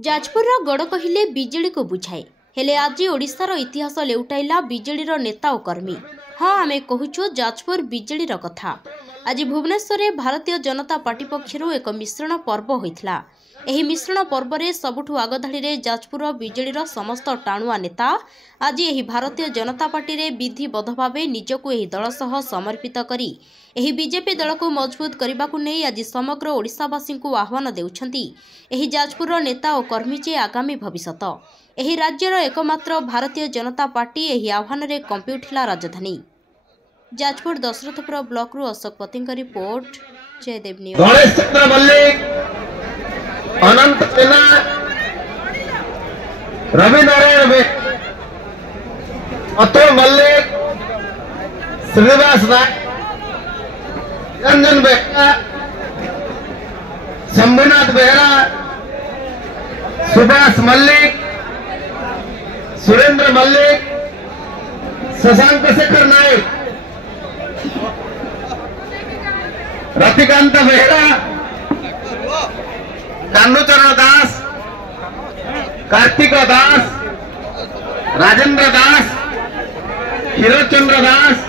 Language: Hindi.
जाजपुर गड़ कहले बीजेडी को बुझाए हेले आज ओडिशार इतिहास लेउटाइला बीजेडी नेता और कर्मी। हाँ आमे कहूछु जाजपुर बीजेडी कथा। आज भुवनेश्वर भारतीय जनता पार्टी पक्षर एक मिश्रण पर्व होइथिला। एही मिश्रण पर्व में सबुठु आगधाड़ी जाजपुर बीजेडी समस्त टाणुआ नेता आज एही भारतीय जनता पार्टी रे विधिबद्ध भाव निजकू एही दल सह समर्पित करी एही बीजेपी दल को मजबूत करने को नहीं आज समग्र ओडिशावासी को आह्वान देउछंती एही जाजपुर नेता और कर्मी जे आगामी भविष्यत एही राज्यर एकमात्र भारतीय जनता पार्टी एही आह्वान रे कंपी उठिला राजधानी। जाजपुर दशरथपुर ब्लॉक रु अशोक पति रिपोर्ट जयदेव न्यूज। अनंत रवि नारायण अतुल मल्लिक श्रीनिवास नायक रंजन बेहरा शंभुनाथ बेहरा सुभाष मल्लिक सुरेंद्र मल्लिक शशांक शेखर नायक रतिकांत बेहरा कान्नूचरण दास कार्तिक दास राजेंद्र दास क्षीरचंद्र दास